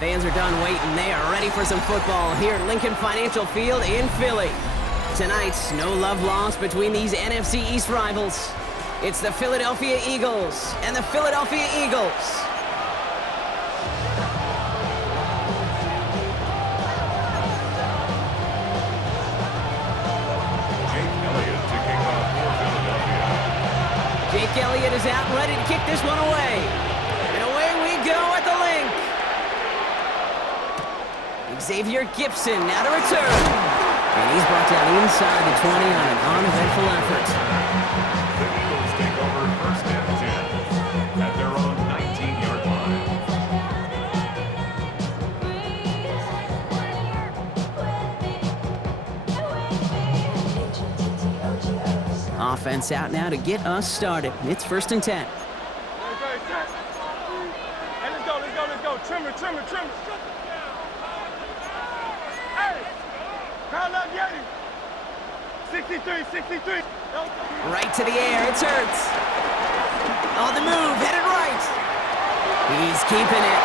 Fans are done waiting. They are ready for some football here at Lincoln Financial Field in Philly. Tonight, no love lost between these NFC East rivals. It's the Philadelphia Eagles and the Philadelphia Eagles. Jake Elliott is out, ready to kick this one away. And away we go at the link. Xavier Gipson now to return. And he's brought down inside the 20 on an uneventful effort. The Eagles take over first and 10 at their own 19-yard line. Offense out now to get us started. It's first and 10. Hey, let's go. Trim it. Hey, crowd up, Yeti. 63. Right to the air, it's Hurts. On the move, headed right. He's keeping it.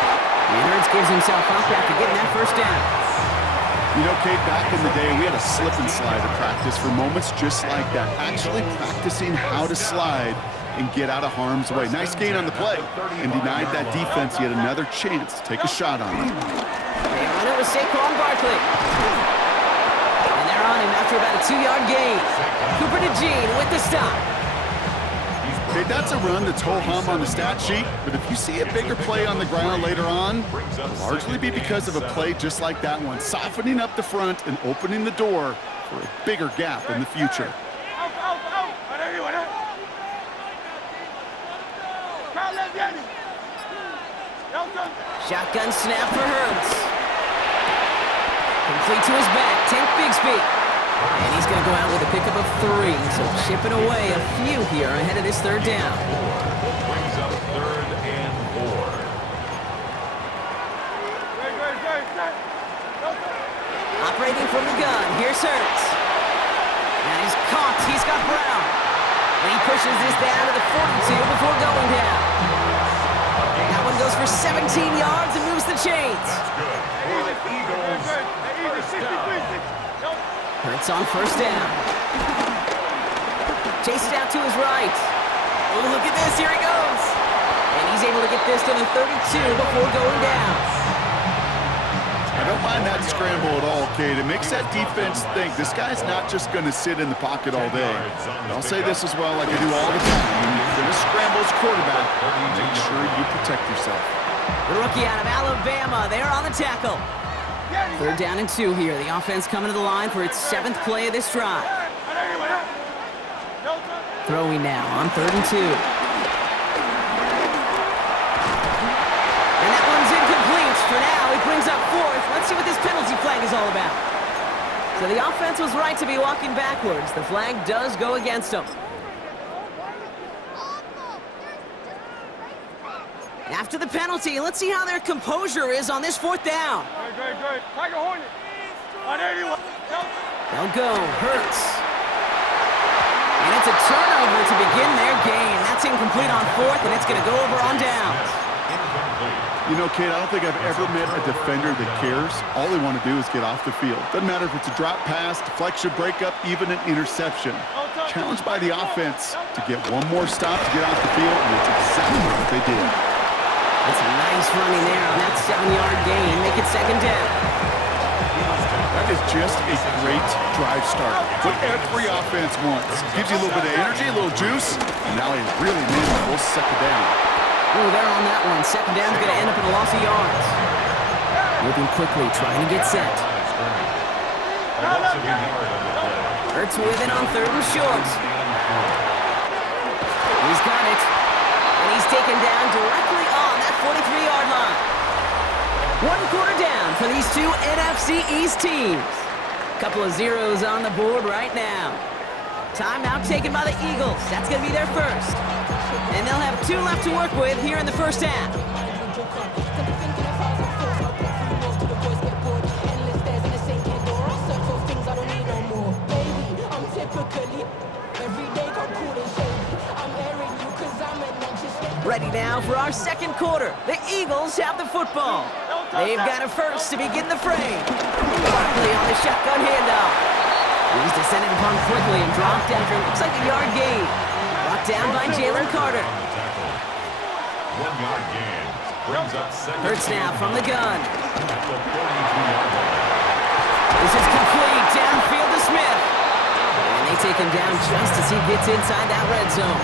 And Hurts gives himself up after getting that first down. You know, Kate, back in the day, we had a slip and slide at practice for moments just like that. Actually practicing how to slide and get out of harm's way. Nice gain on the play and denied that defense yet another chance to take a shot on him. They run it with Saquon Barkley. And they're on him after about a 2-yard gain. Cooper DeJean with the stop. Okay, that's a run that's ho-hum on the stat sheet, but if you see a bigger play on the ground later on, it'll largely be because of a play just like that one, softening up the front and opening the door for a bigger gap in the future. Shotgun snap for Hurts. Complete to his back, Tank Bigsby. And he's going to go out with a pickup of 3, so chipping away a few here ahead of this third down. Brings up third and 4. Operating from the gun, here's Hurts. And he's caught, he's got Brown. And he pushes this down to the 42 before going down. That one goes for 17 yards and moves the chains. That's good. For the Eagles, first down. Hurts on first down. Chased out to his right. Oh, look at this, here he goes. And he's able to get this to the 32 before going down. I don't mind that scramble at all, Kate. It makes that defense think this guy's not just going to sit in the pocket all day. And I'll say this as well, like I do all the time. When you're going to scramble as quarterback, make sure you protect yourself. The rookie out of Alabama, they're on the tackle. Third down and 2 here. The offense coming to the line for its 7th play of this drive. Throwing now on 3rd and 2. And that one's incomplete. For now, he brings up 4th. Let's see what this penalty flag is all about. So the offense was right to be walking backwards. The flag does go against them. After the penalty, let's see how their composure is on this 4th down. Great. Tiger Hornet. On 81. They'll go. Hurts. And it's a turnover to begin their game. That's incomplete on 4th, and it's going to go over on downs. You know, Kate, I don't think I've ever met a defender that cares. All they want to do is get off the field. Doesn't matter if it's a drop pass, deflection, breakup, even an interception. Challenged by the offense to get one more stop to get off the field, and it's exactly what they did. That's a nice running there on that 7-yard gain. Make it 2nd down. That is just a great drive start. What every offense wants. Gives you a little bit of energy, a little juice, and now a really manageable 2nd down. Oh, they're on that one. 2nd down's going to end up in a loss of yards. Moving quickly, trying to get set. Hurts with it on 3rd and short. He's got it. And he's taken down directly on that 43-yard line. 1 quarter down for these 2 NFC East teams. Couple of zeros on the board right now. Timeout taken by the Eagles. That's going to be their first. And they'll have 2 left to work with here in the first half. Ready now for our 2nd quarter. The Eagles have the football. They've got a first to begin the frame. Barkley on the shotgun handoff. He's descended upon quickly and dropped after it looks like a yard gain. Brought down by Jalen Carter. 1 yard gain. Brings up second. Hurts now from the gun. At the 42-yard line. This is complete downfield to Smith. And they take him down just as he gets inside that red zone.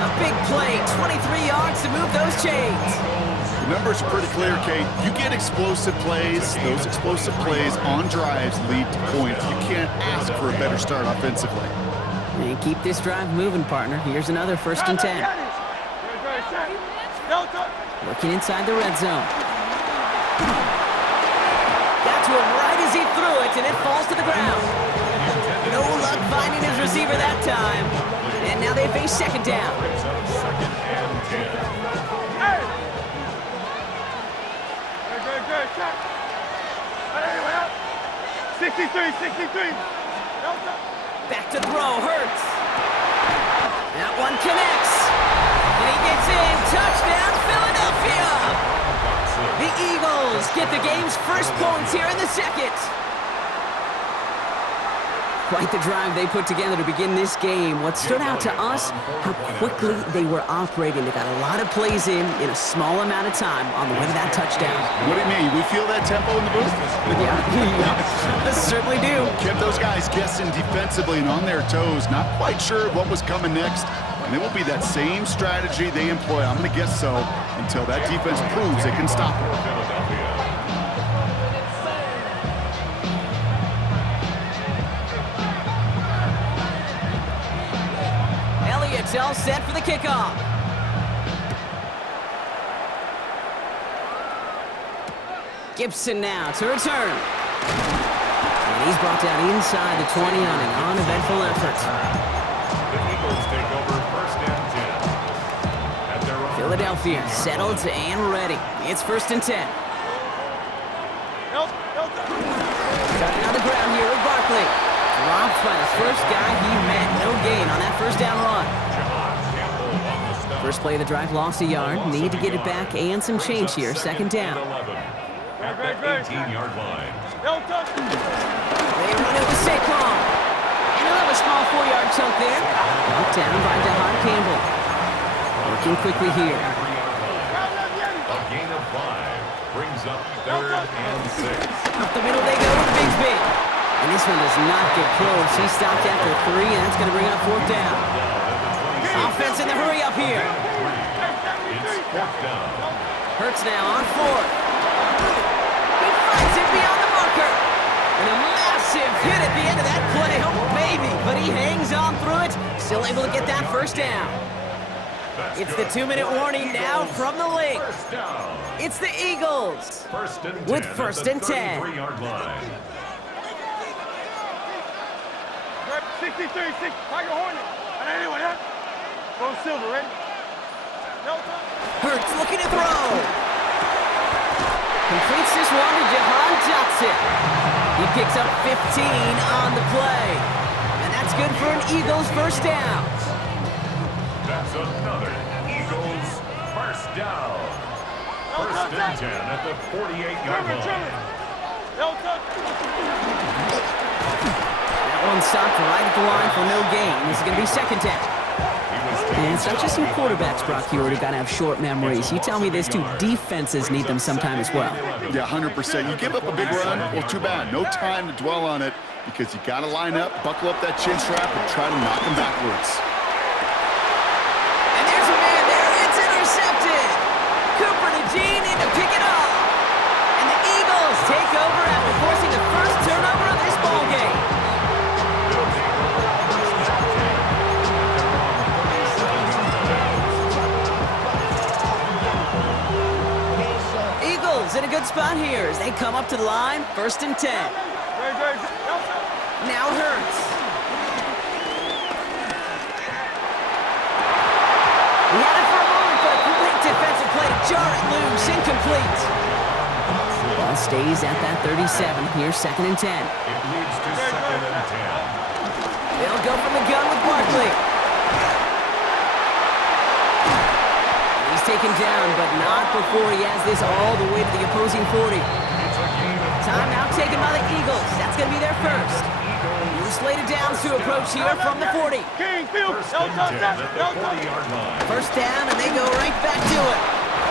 A big play, 23 yards to move those chains. The numbers are pretty clear, Kate. You get explosive plays. Those explosive plays on drives lead to points. You can't ask for a better start offensively. And keep this drive moving, partner. Here's another 1st and 10. Working inside the red zone. Got to him right as he threw it, and it falls to the ground. No luck finding his receiver that time. And now they face 2nd down. Brings up 2nd and 10. Hey! Good. Shot. 63. Back to throw, Hurts. That one connects. And he gets in. Touchdown, Philadelphia! The Eagles get the game's first points here in the 2nd. Quite the drive they put together to begin this game. What stood out to us, how quickly they were operating. They got a lot of plays in a small amount of time on the way to that touchdown. What do you mean? We feel that tempo in the booth? Yeah, certainly do. Kept those guys guessing defensively and on their toes, not quite sure what was coming next. And it will be that same strategy they employ, I'm going to guess so, until that defense proves they can stop it. Elliott's all set for the kickoff. Gibson now to return. And he's brought down inside the 20 on an uneventful effort. The Eagles take over 1st and 10. At their own Philadelphia settled and ready. It's 1st and 10. Starting on the ground here with Barkley. Dropped by the first guy he met. No gain on that 1st down run. First play of the drive, lost a yard. Need to get it back and some change here. 2nd down. At the 18-yard line. They run it with Saquon. And another small 4-yard chunk there. Brought down by DeHaan Campbell. Working quickly here. A gain of 5 brings up 3rd and 6. Up the middle they go with Bigsby. And this one does not get close. He stopped after 3, and that's going to bring up 4th down. Offense in the hurry up here. It's 4th down. Hurts now on 4th. He finds it beyond the marker. And a massive hit at the end of that play. Oh, baby. But he hangs on through it. Still able to get that 1st down. It's the 2-minute warning now from the link. It's the Eagles with 1st and 10. 33-yard line. 63, Tiger Hornet. And anyone else? Go Silver, ready? Hurts looking to throw. Completes this one to Jahan Johnson. He picks up 15 on the play. And that's good for an Eagles 1st down. That's another Eagles 1st down. 1st and 10 at the 48-yard line. That one stopped right at the line for no gain. This is going to be 2nd down. And it's not just some quarterbacks, Brock Hewitt, who got to have short memories. You tell me this too, defenses need them sometime as well. Yeah, 100%. You give up a big run, well, too bad. No time to dwell on it because you got to line up, buckle up that chin strap, and try to knock him backwards. And there's a man there. It's intercepted. Cooper to Gene in to pick it up. And the Eagles take over after forcing the first turnover of this ballgame. Eagles in a good spot here as they come up to the line. 1st and 10. Now Hurts. He had it for a moment, but a great defensive play to jar it loose. Incomplete. Ball stays at that 37. Here's 2nd and 10. It leads to 2nd and 10. They'll go from the gun with Barkley. He's taken down, but not before he has this all the way to the opposing 40. Timeout taken by the Eagles. That's going to be their first. New slated downs to approach here from the 40. First down, and they go right back to it.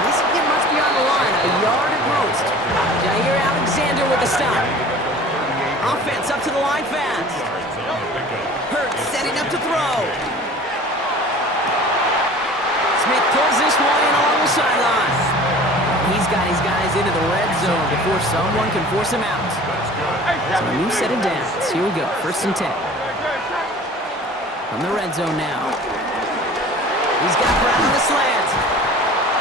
This kid must be on the line, a yard at most. Jair Alexander with the stop. Offense up to the line fast. Hurts setting up to throw. Smith pulls this one in along the sideline. He's got his guys into the red zone before someone can force him out. So a new set of downs. Here we go, 1st and 10. From the red zone now. He's got Brown on the slant.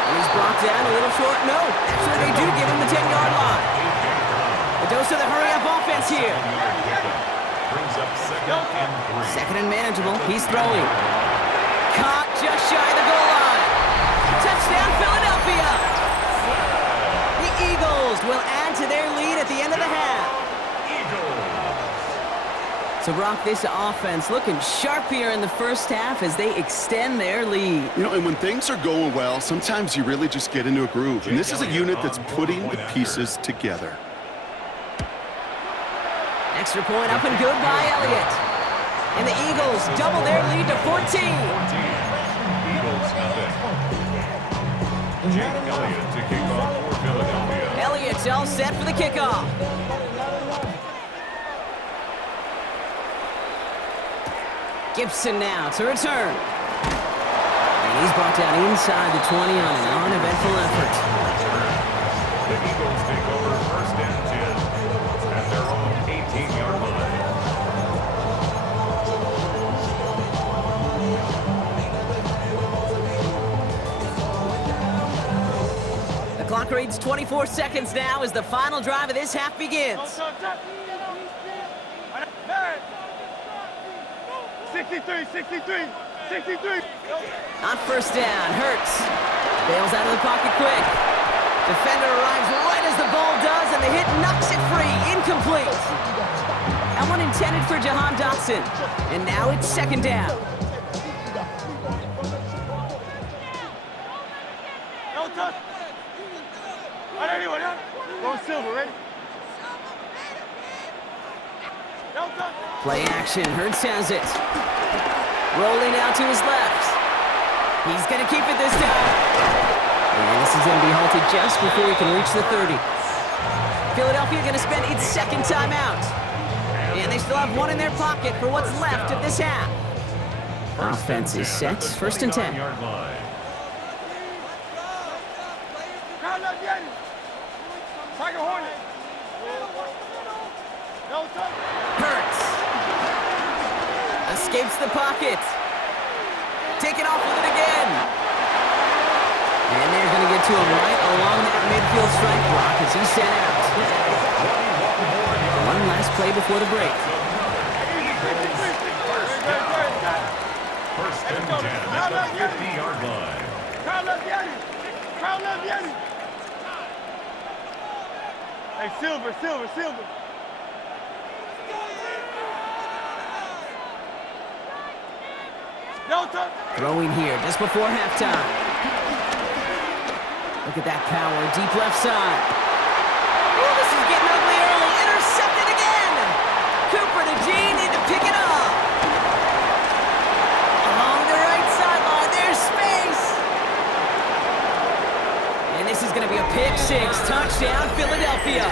And he's brought down a little short. No, actually they do give him the 10-yard line. A dose of the hurry-up offense here. Brings up 2nd and 3. 2nd and manageable. He's throwing. Caught just shy of the goal line. Touchdown, Philadelphia. The Eagles will add to their lead at the end of the half. So, Brock, this offense looking sharp here in the first half as they extend their lead. You know, and when things are going well, sometimes you really just get into a groove. And this is a unit that's putting the pieces together. Extra point up and good by Elliott. And the Eagles double their lead to 14. Eagles nothing. Jake Elliott to kick off for Philadelphia. Elliott's all set for the kickoff. Gibson now to return. And he's brought down inside the 20 on an uneventful effort. The Eagles take over 1st and 10 at their own 18-yard line. The clock reads 24 seconds now as the final drive of this half begins. 63. On 1st down, Hurts bails out of the pocket quick. Defender arrives right as the ball does, and the hit knocks it free. Incomplete. That one intended for Jahan Dotson. And now it's 2nd down. No touch. Go Silver, ready? No touch. Play action, Hurts has it. Rolling out to his left. He's going to keep it this time. And this is going to be halted just before he can reach the 30. Philadelphia going to spend its 2nd timeout. And they still have one in their pocket for what's left of this half. Offense is set, 1st and 10. Hurts escapes the pocket. Taking off with it again. And they're going to get to him right along that midfield strike block as he's sent out. One last play before the break. 1st and 10 at the 50-yard line. Hey, Silver. Throwing here just before halftime. Look at that power, deep left side. Oh, this is getting ugly early. Intercepted again. Cooper to Gene, need to pick it up. Along the right sideline, there's space. And this is going to be a pick 6. Touchdown, Philadelphia.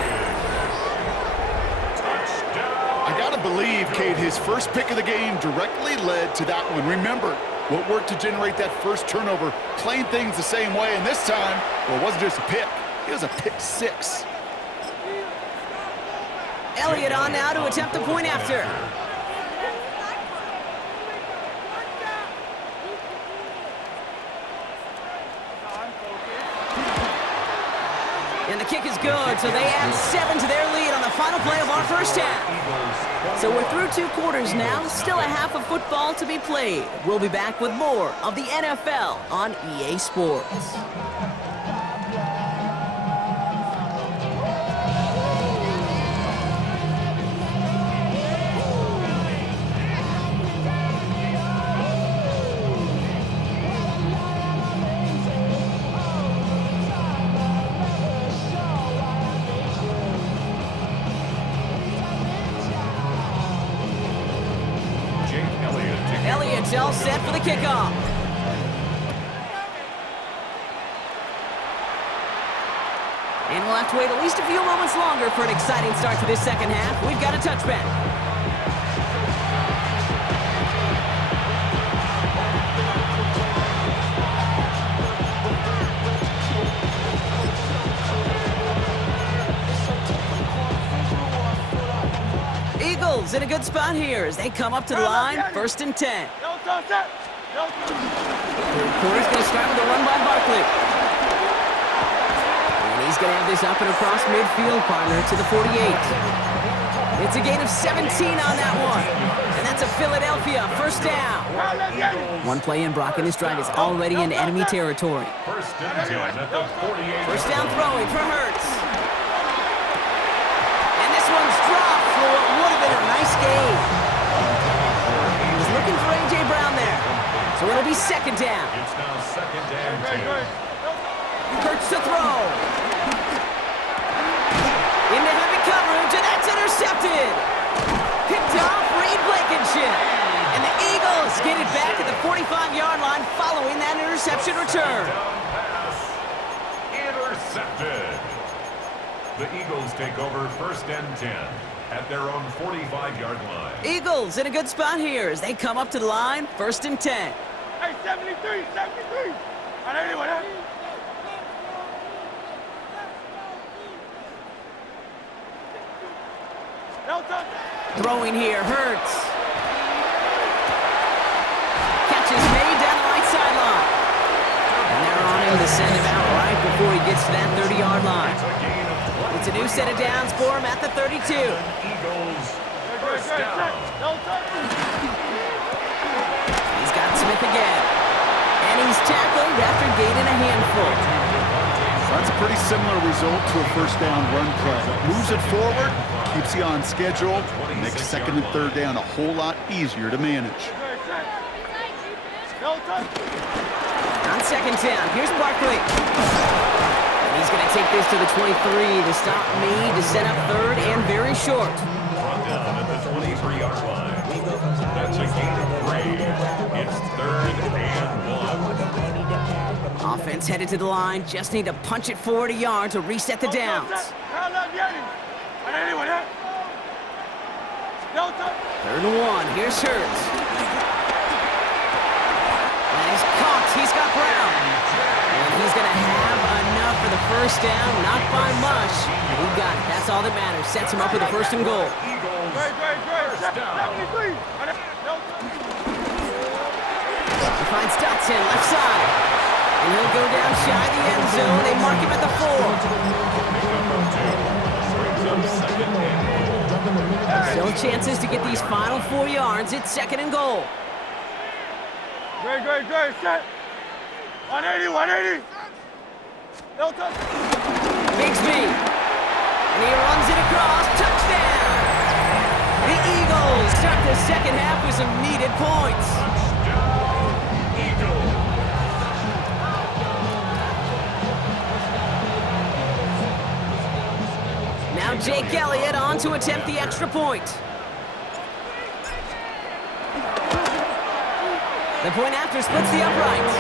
I gotta believe, Kate, his first pick of the game directly led to that one. Remember, what worked to generate that first turnover, playing things the same way, and this time, well, it wasn't just a pick, it was a pick 6. Elliott on now to attempt the point after. And the kick is good, so they add 7 to their lead on the final play of our first half. So we're through 2 quarters now, still a half of football to be played. We'll be back with more of the NFL on EA Sports. all set for the kickoff. And we'll have to wait at least a few moments longer for an exciting start to this second half. We've got a touchback. Eagles in a good spot here as they come up to the line, 1st and 10. Third quarter's going to start with a run by Barkley. And he's going to have this up and across midfield, partner, to the 48. It's a gain of 17 on that one. And that's a Philadelphia 1st down. One play in, Brock, and this drive is already in enemy territory. 1st and 10 at the 48. 1st down throwing for Hurts. And this one's dropped for what would have been a nice game. He was looking for A.J. Brown there. So it'll be 2nd down. It's now 2nd and 10. Hurts to throw. Into heavy coverage, and that's intercepted. Picked off Reed Blankenship. And the Eagles get it back at the 45-yard line following that interception return. Down pass. Intercepted. The Eagles take over 1st and 10 at their own 45-yard line. Eagles in a good spot here as they come up to the line, 1st and 10. Hey, 73. And anyone else? Throwing here, Hurts. Catch is made down the right sideline. And they're on him to send him out right before he gets to that 30-yard line. It's a new set of downs for him at the 32. Eagles 1st down. He's got Smith again. And he's tackled after gaining a handful. That's a pretty similar result to a 1st down run play. Moves it forward, keeps you on schedule, makes 2nd and 3rd down a whole lot easier to manage. On 2nd down, here's Barkley. And he's going to take this to the 23 to stop Meade to set up 3rd and very short. Brought down at the 23-yard line. That's a gain of 3. It's 3rd and 1. Offense headed to the line, just need to punch it forward a yard to reset the downs. 3rd and 1, here's Hurts. And he's caught, he's got Brown. And he's going to have enough for the 1st down, not by much. But he got it, that's all that matters. Sets him up with a 1st and goal. Eagles 1st down. He finds Dotson, left side. And he'll go down shy of the end zone. They mark him at the 4. Still chances to get these final 4 yards. It's 2nd and goal. Great. Set. 180. Bigsby. And he runs it across. Touchdown. The Eagles start the second half with some needed points. Now Jake Elliott on to attempt the extra point. The point after splits the uprights.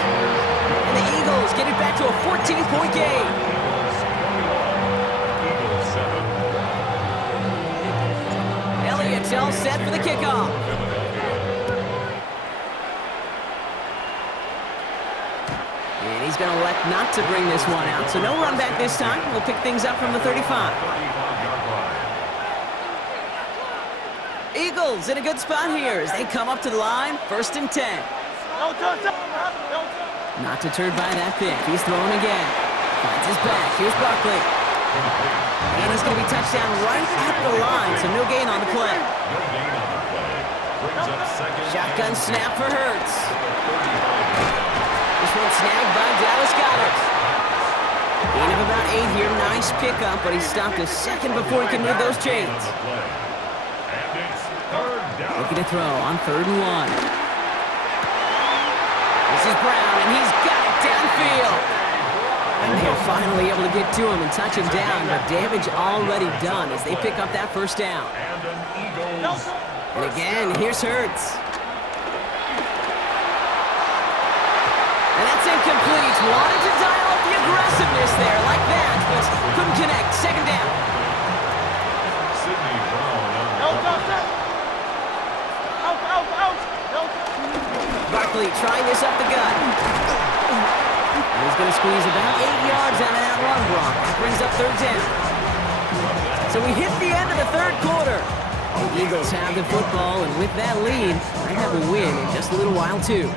And the Eagles get it back to a 14-point game. Elliott's all set for the kickoff. And he's going to elect not to bring this one out. So no run back this time. We'll pick things up from the 35. Eagles in a good spot here as they come up to the line, 1st and 10. Not deterred by that pick. He's throwing again. Finds his back. Here's Barkley. And he's going to be touched down right at the line, so no gain on the play. Shotgun snap for Hurts. This one snagged by Dallas Goedert. Gain of about 8 here. Nice pickup, but he stopped a second before he could move those chains. Looking to throw on 3rd and 1. This is Brown, and he's got it downfield. And they're finally able to get to him and touch him down, but damage already done as they pick up that 1st down. And again, here's Hurts. incomplete. Wanted to dial up the aggressiveness there like that, but couldn't connect. Second down. Sidney Brown on the Out, cover. out, out, out, out. Barkley trying this up the gut. He's going to squeeze about 8 yards out of that run block. That brings up third down. So we hit the end of the third quarter. The Eagles have the football, and with that lead, might have a win in just a little while, too.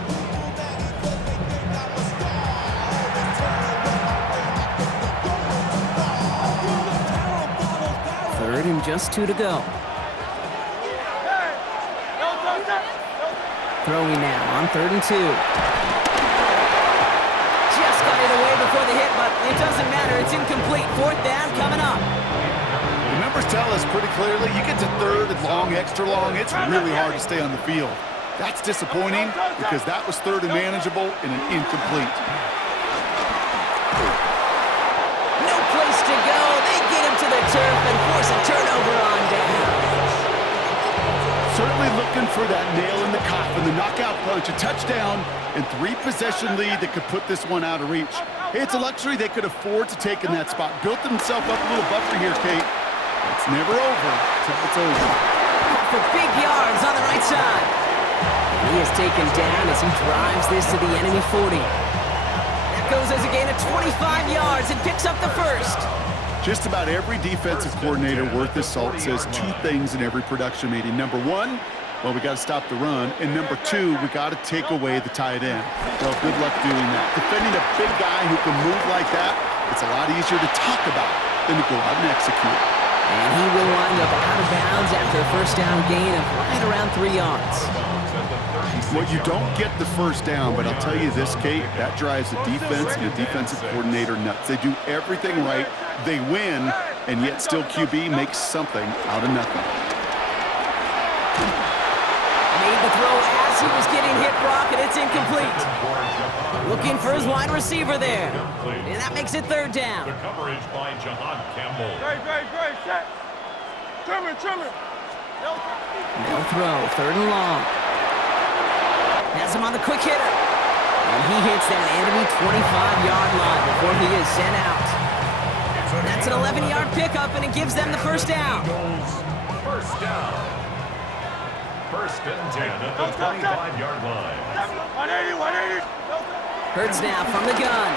Third and just 2 to go. Throwing now on 3rd and 2. Just got it away before the hit, but it doesn't matter. It's incomplete. 4th down coming up. The numbers tell us pretty clearly, you get to 3rd and long, extra long, it's really hard to stay on the field. That's disappointing because that was 3rd and manageable and an incomplete. No place to go. They get him to the turf and force a turnover on down. Certainly looking for that nail in the coffin, the knockout punch, a touchdown, and 3-possession lead that could put this one out of reach. Hey, it's a luxury they could afford to take in that spot. Built themselves up a little buffer here, Kate. It's never over till it's over. For big yards on the right side. And he is taken down as he drives this to the enemy 40. That goes as a gain of 25 yards and picks up the first. Just about every defensive coordinator worth his salt says 2 things in every production meeting. Number 1, well, we got to stop the run. And number 2, we got to take away the tight end. Well, good luck doing that. Defending a big guy who can move like that, it's a lot easier to talk about than to go out and execute. And he will wind up out of bounds after a first down gain of right around 3 yards. Well, you don't get the first down, but I'll tell you this, Kate, that drives the defense and the defensive coordinator nuts. They do everything right, they win, and yet still QB makes something out of nothing. Made the throw as he was getting hit, Brock, and it's incomplete. Looking for his wide receiver there. And that makes it 3rd down. The coverage by Jahan Campbell. Great, set. Trimmer. No throw, 3rd and long. Has him on the quick hitter. And he hits that enemy 25-yard line before he is sent out. That's an 11-yard pickup, and it gives them the first down. First down. 1st and 10 at the 25-yard line. 180. Hurts now from the gun.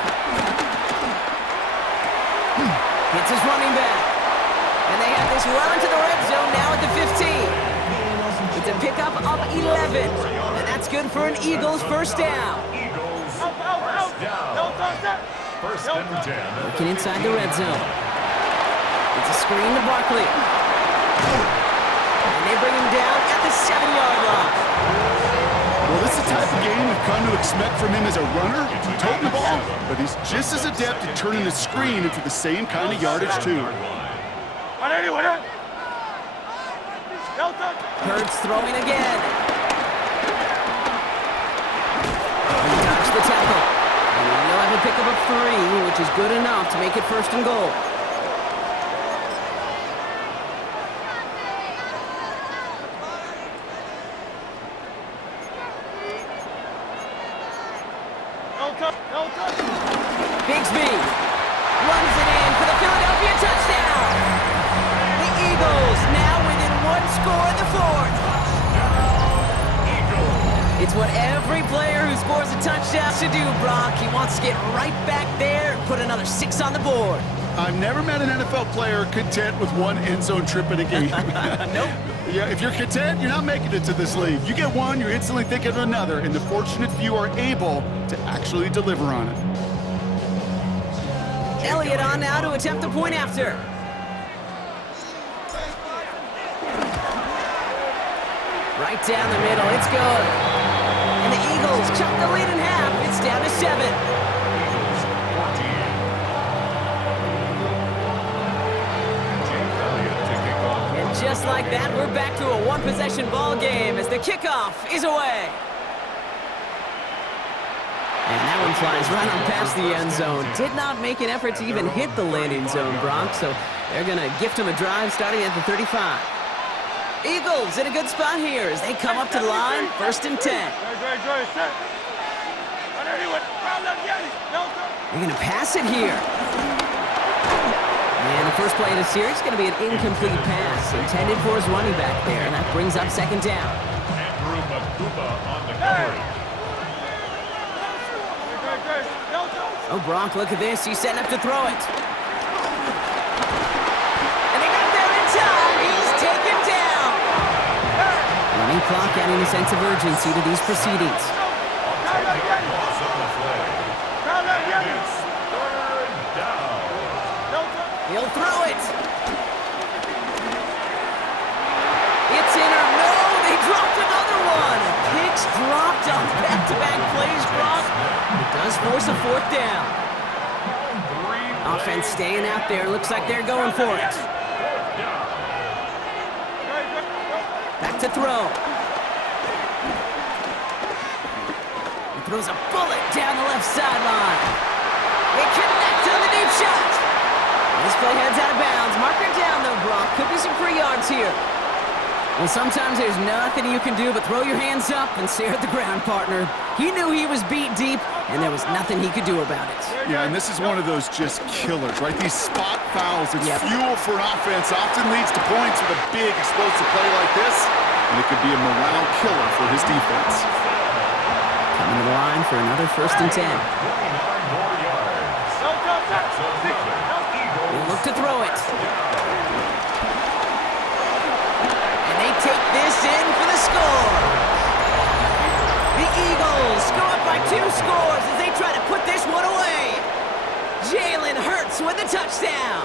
Hits his running back. And they have this well into the red zone now at the 15. It's a pickup of 11. And that's good for an Eagles first down. Eagles first down. 1st and 10. Looking inside the red zone. It's a screen to Barkley. And they bring him down at the 7-yard line. Well, this is the type of game we've come to expect from him as a runner, toting the ball, but he's just as adept at turning the screen into the same kind of yardage, too. 180. Hurts throwing again. He dodged the tackle. And he'll have a pickup of 3, which is good enough to make it 1st and goal. Bigsby runs it in for the Philadelphia touchdown. The Eagles now within 1 score in the 4th. It's what every player who scores a touchdown should do, Brock. He wants to get right back there and put another 6 on the board. I've never met an NFL player content with 1 end zone trip in a game. Nope. Yeah, if you're content, you're not making it to this league. You get 1, you're instantly thinking of another, and the fortunate few are able to actually deliver on it. Elliott on now to attempt the point after. Right down the middle, it's good. And the Eagles chop the lead in half. It's down to 7. And just like that, we're back to a 1-possession ball game as the kickoff is away. And that one flies right on past the end zone. Did not make an effort to even hit the landing zone, Bronx, so they're going to gift him a drive starting at the 35. Eagles in a good spot here as they come up to the line, 1st and 10. Great, set. 180. They're going to pass it here. And the first play of the series is going to be an incomplete pass intended for his running back there, and that brings up second down. Andrew Makuba on the coverage. Oh, Brock, look at this. He's setting up to throw it. And they got there in time. He's taken down. Running clock adding a sense of urgency to these proceedings. Loss on the play. It's third down. He'll throw it. It's in or no. They dropped another one. Picks dropped on back-to-back plays, Brock. It does force a fourth down. Offense staying out there. Looks like they're going for it. Back to throw. He throws a bullet down the left sideline. They connect on the deep shot. This play heads out of bounds. Marker down, though, Brock. Could be some free yards here. Well, sometimes there's nothing you can do but throw your hands up and stare at the ground, partner. He knew he was beat deep, and there was nothing he could do about it. Yeah, and this is one of those just killers, right? These spot fouls, it's fuel for an offense, often leads to points with a big explosive play like this, and it could be a morale killer for his defense. Coming to the line for another 1st and 10. 29 more yards. He'll look to throw it. And they take this in for the score. The Eagles go up by 2 scores as they try to put this one away. Jalen Hurts with the touchdown.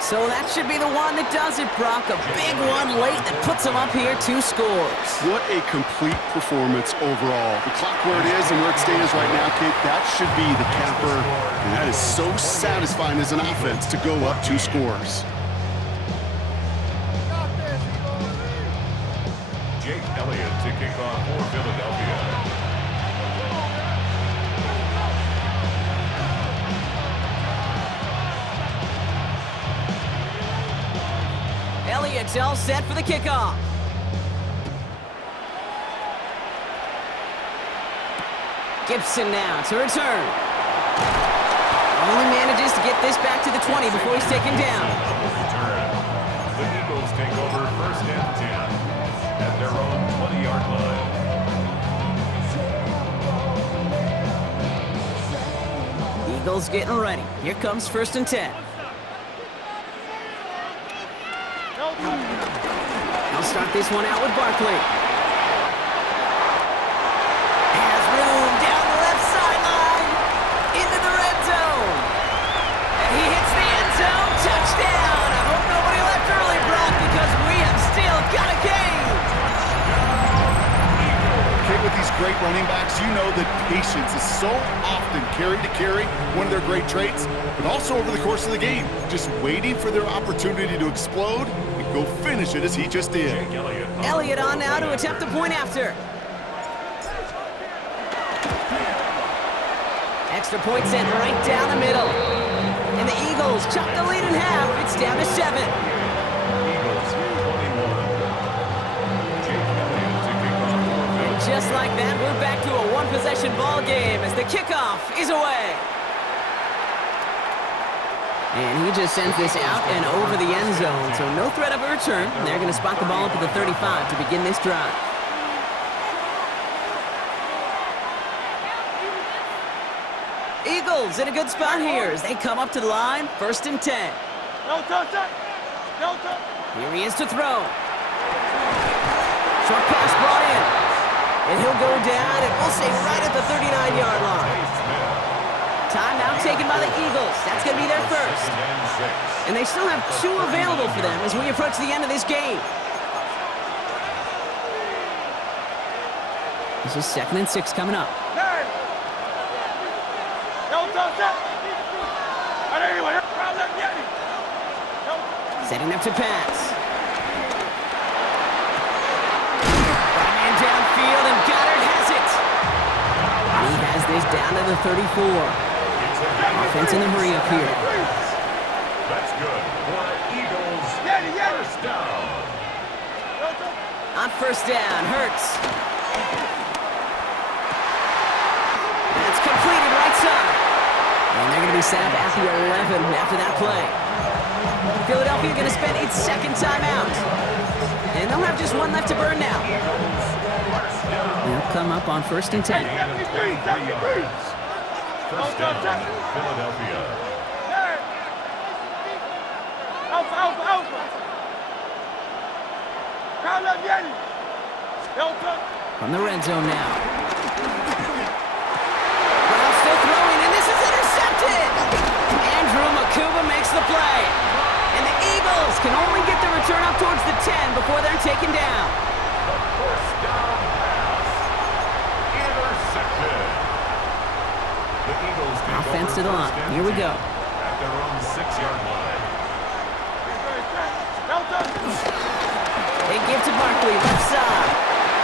So that should be the one that does it, Brock. A big one late that puts them up here 2 scores. What a complete performance overall. The clock where it is and where it stands right now, Kate, that should be the capper. And that is so satisfying as an offense to go up 2 scores. Jake Elliott to kick off for Philadelphia. Elliott's all set for the kickoff. Gibson now to return. Only manages to get this back to the 20 before he's taken down. Return. The Eagles take over 1st and 10 at their own 20-yard line. Eagles getting ready. Here comes 1st and 10. I'll start this one out with Barkley. Has room down the left sideline. Into the red zone. And he hits the end zone. Touchdown. I hope nobody left early, Brock, because we have still got a game. Kate, with these great running backs, you know that patience is so often carry to carry, one of their great traits, but also over the course of the game, just waiting for their opportunity to explode and go finish it as he just did. Elliott on now to attempt the point after. Extra point sent right down the middle. And the Eagles chop the lead in half. It's down to 7. Eagles 21. Jake Elliott to kick off for Philadelphia. And just like that, we're back to a one-possession ball game as the kickoff is away. And he just sends this out and over the end zone, so no threat of a return. They're going to spot the ball up at the 35 to begin this drive. Eagles in a good spot here as they come up to the line, 1st and 10. No touch that. No touch. Here he is to throw. Short pass brought in. And he'll go down, and we'll say right at the 39-yard line. Timeout taken by the Eagles. That's going to be their first. And they still have 2 available for them as we approach the end of this game. This is 2nd and 6 coming up. Hey. No touch that. And anyway, crowd left Yeti. No. Setting up to pass. Right man downfield, and Goddard has it. He has this down to the 34. Offense in the hurry up here. That's good for Eagles. First down. On 1st down, Hurts. That's be set up at the 11 after that play. Philadelphia going to spend its second timeout. And they'll have just one left to burn now. They'll come up on 1st and 10. First down, Philadelphia. From the red zone now. Brown still throwing, and this is intercepted! Andrew Makuba makes the play. And the Eagles can only get the return up towards the 10 before they're taken down. The first down pass. Intercepted. The Eagles take Offense over to the line. first and Here we 10 go. At their own 6-yard line. They give to Barkley, left side.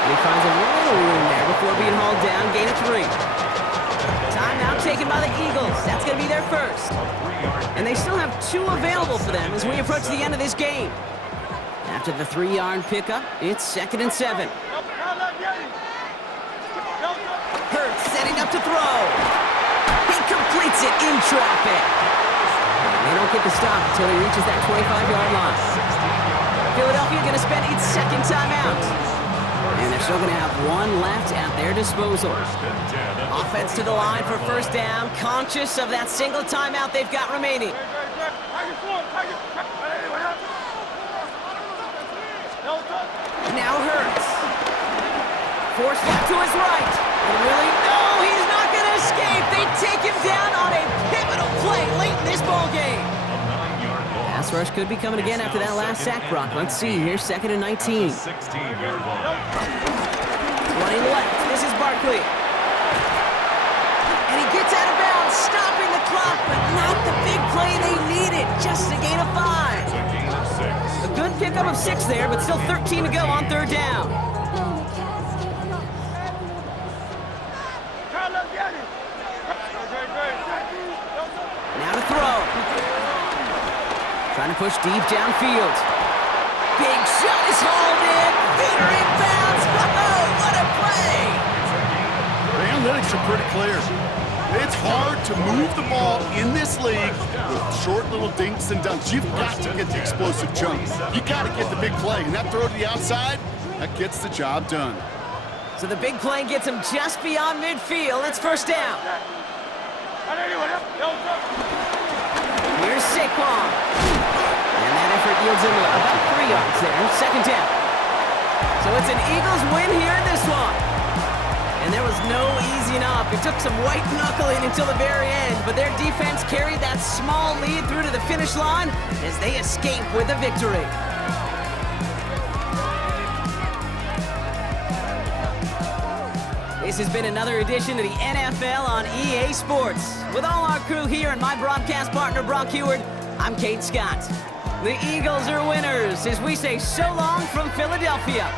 And he finds a little room there before being hauled down, gain of 3. Timeout taken by the Eagles. That's going to be their first. And they still have 2 available for them as we approach the end of this game. After the 3-yard pickup, it's 2nd and 7. Hurts setting up to throw. He completes it in traffic. And they don't get the stop until he reaches that 25-yard line. Philadelphia going to spend its second timeout. And they're still going to have 1 left at their disposal. Offense to the line for first down, conscious of that single timeout they've got remaining. Now Hurts. Forced back to his right. And really, no, he's not going to escape. They take him down on a pivotal play late in this ball game. Pass rush could be coming again after that last sack, Brock. Let's see. Here's 2nd and 19. 16-yard line. Running left. This is Barkley. And he gets out of bounds, stopping the clock, but not the big play they needed. Just a gain of 5. It's a gain of 6. A good pickup of 6 there, but still 13 to go on 3rd down. Now to throw. Trying to push deep downfield. Big shot is hauled in. Feeder inbounds. Whoa, what a play! The analytics are pretty clear. It's hard to move the ball in this league with short little dinks and dunks. You've got to get the explosive jumps. You got to get the big play. And that throw to the outside, that gets the job done. So the big play gets him just beyond midfield. It's first down. Here's Saquon. And that effort yields him about 3 yards there. 2nd down. So it's an Eagles win here in this one. And there was no easing up. It took some white knuckling until the very end, but their defense carried that small lead through to the finish line as they escape with a victory. This has been another edition of the NFL on EA Sports. With all our crew here and my broadcast partner, Brock Heward, I'm Kate Scott. The Eagles are winners as we say so long from Philadelphia.